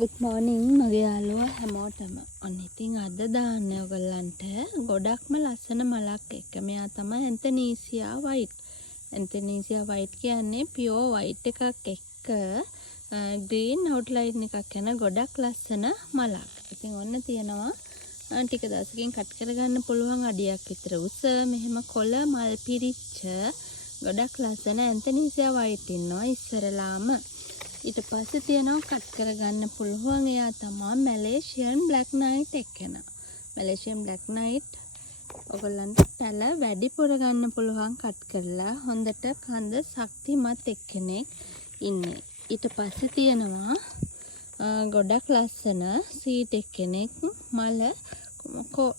good morning මගේ යාළුවා හැමෝටම. ඔන්න ඉතින් අද දාන්නේ ඔයගලන්ට ගොඩක්ම ලස්සන මලක් එක්ක. මෙයා තමයි ඇන්තනීසියා වයිට්. ඇන්තනීසියා වයිට් කියන්නේ පියෝ වයිට් එකක් එක්ක ග්‍රීන් අවුට්ලයින් එකක් යන ගොඩක් ලස්සන මලක්. ඉතින් ඔන්න තියෙනවා ටික දවසකින් කට් කරගන්න පුළුවන් අඩියක් විතර උස. මෙහෙම කොළ මල් පිරිච්ච ගොඩක් ලස්සන ඇන්තනීසියා වයිට් ඉන්නවා ඉස්සරලාම. ඊට පස්සේ තියෙනවා කට් කරගන්න පුළුවන් එයා තමයි මැලේසියන් බ්ලැක් නයිට් එක්කන. මැලේසියන් බ්ලැක් නයිට් ඔයගොල්ලන්ට පැල වැඩිපුර ගන්න පුළුවන් කට් කරලා හොඳට කඳ ශක්තිමත් එක්කෙනෙක් ඉන්නේ. ඊට පස්සේ තියෙනවා ගොඩක් ලස්සන සීට් එක්කෙනෙක් මල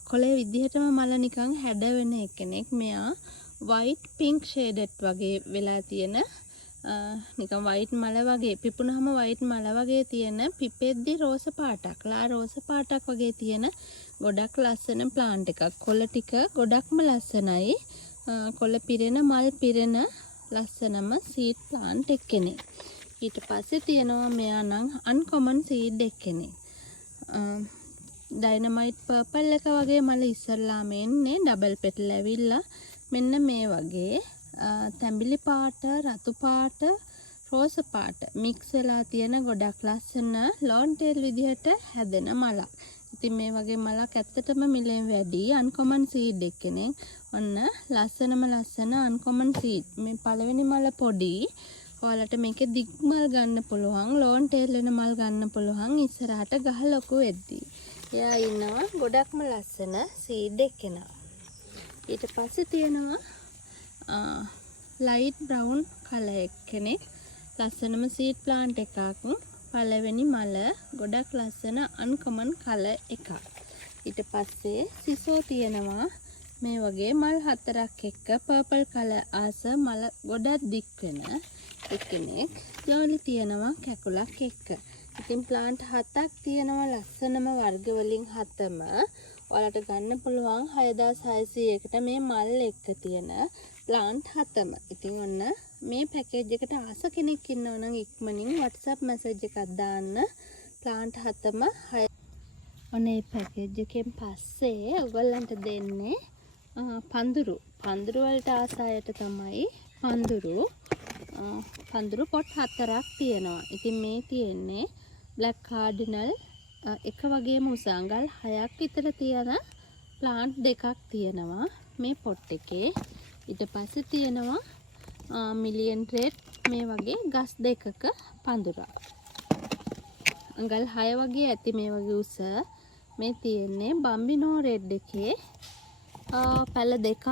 කොළේ විදිහටම මල නිකන් හැඩ වෙන එක්කෙනෙක්. මෙයා වයිට් පින්ක් ෂේඩඩ් වගේ වෙලා තියෙන නිකන් වයිට් මල වගේ පිපුණාම වයිට් මල වගේ තියෙන පිපෙද්දි රෝස පාටක් ලා රෝස පාටක් වගේ තියෙන ගොඩක් ලස්සන ප්ලාන්ට් එකක්. කොළ ටික ගොඩක්ම ලස්සනයි. කොළ පිරෙන මල් පිරෙන ලස්සනම සීඩ් ප්ලාන්ට් එක්කෙනෙක්. ඊට පස්සේ තියෙනවා මෙයා නම් අන්කොමන් සීඩ් එක්කෙනෙක්. ඩයිනමයිට් පර්පල් එක වගේ මල ඉස්සරලාම එන්නේ ඩබල් පෙටල් ඇවිල්ලා මෙන්න මේ වගේ තැඹිලි පාට, රතු පාට, රෝස පාට මික්ස් වෙලා තියෙන ගොඩක් ලස්සන ලොන් ටේල් විදිහට හැදෙන මලක්. ඉතින් මේ වගේ මලක් ඇත්තටම මිලෙන් වැඩි අන්කොමන් සීඩ් එක්කෙනෙක්. ඔන්න ලස්සනම ලස්සන අන්කොමන් සීඩ්. මේ පළවෙනි මල පොඩි. ඔයාලට මේකේ දිග් මල් ගන්න පුළුවන්, ලොන් ටේල් වෙන මල් ගන්න පුළුවන් ඉස්සරහට ගහ ලොකු වෙද්දී. එයා ඉන්නවා ගොඩක්ම ලස්සන සීඩ් එක්කෙනා. ඊට පස්සේ තියෙනවා ලයිට් බ්‍රවුන් කලර් එක්කෙනෙක්. ලස්සනම සීඩ් ප්ලාන්ට් එකක්. පළවෙනි මල ගොඩක් ලස්සන අන්කොමන් කලර් එකක්. ඊට පස්සේ සිසෝ තියෙනවා මේ වගේ මල් හතරක් එක්ක පර්පල් කලර් ආස මල ගොඩක් දික් වෙන එක්කෙනෙක්. ජෝලි තියෙනවා කැකුලක් එක්ක. ඉතින් ප්ලාන්ට් හතක් තියෙනවා ලස්සනම වර්ග වලින් හතම. ඔයාලට ගන්න පුළුවන් 6600කට මේ මල් එක්ක තියෙන ප්ලාන්ට් හතම. ඉතින් ඔන්න මේ පැකේජ් එකට ආස කෙනෙක් ඉන්නවා නම් ඉක්මනින් WhatsApp මැසේජ් එකක් දාන්න. ප්ලාන්ට් හතම 6. ඔන්න මේ පැකේජ් එකෙන් පස්සේ ඔයගොල්ලන්ට දෙන්නේ පඳුරු. පඳුරු වලට ආසායට තමයි පඳුරු පොට් හතරක් තියෙනවා. ඉතින් මේ තියෙන්නේ බ්ලැක් කාඩිනල් එක වගේම උස අඟල් 6ක් විතර තියෙන ප්ලාන්ට් දෙකක් තියෙනවා මේ පොට් එකේ. ඊට පස්සේ තියෙනවා මිලියන් රෙඩ් මේ වගේ ගස් දෙකක පඳුරක්. අඟල් 6 වගේ ඇති මේ වගේ උස. මේ තියෙන්නේ බම්බිනෝ රෙඩ් එකේ පැල දෙකක්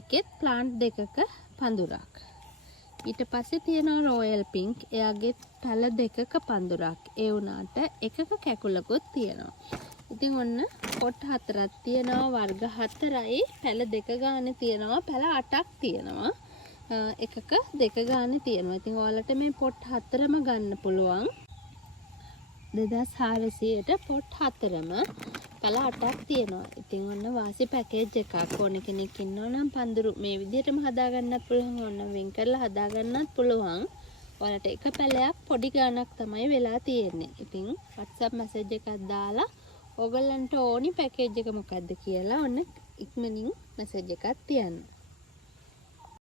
එකෙත් ප්ලාන්ට් දෙකක පඳුරක්. ඊට පස්සේ තියෙනවා රොයල් පින්ක්. එයාගේ පැල දෙකක පඳුරක්. ඒ වුණාට එකක කැකුලකුත් තියෙනවා. ඉතින් ඔන්න පොට් හතරක් තියෙනවා වර්ග හතරයි. පැල දෙක ගානේ තියෙනවා. පැල 8ක් තියෙනවා. එකක දෙක ගානේ තියෙනවා. ඉතින් ඔයාලට මේ පොට් හතරම ගන්න පුළුවන් 2400ට පොට් හතරම පැල 8ක් තියෙනවා. ඉතින් ඔන්න වාසි පැකේජ් එකක්. ඕන කෙනෙක් ඉන්නවා නම් පඳුරු මේ විදිහටම හදා ගන්නත් පුළුවන්. ඕන වෙන් කරලා හදා ගන්නත් පුළුවන්. ඔයාලට එක පැලයක් පොඩි ගාණක් තමයි වෙලා තියෙන්නේ. ඉතින් WhatsApp මැසේජ් එකක් දාලා ඔයගලන්ට ඕනි පැකේජ් එක මොකක්ද කියලා ඔන්න ඉක්මනින් මැසේජ් එකක් තියන්න.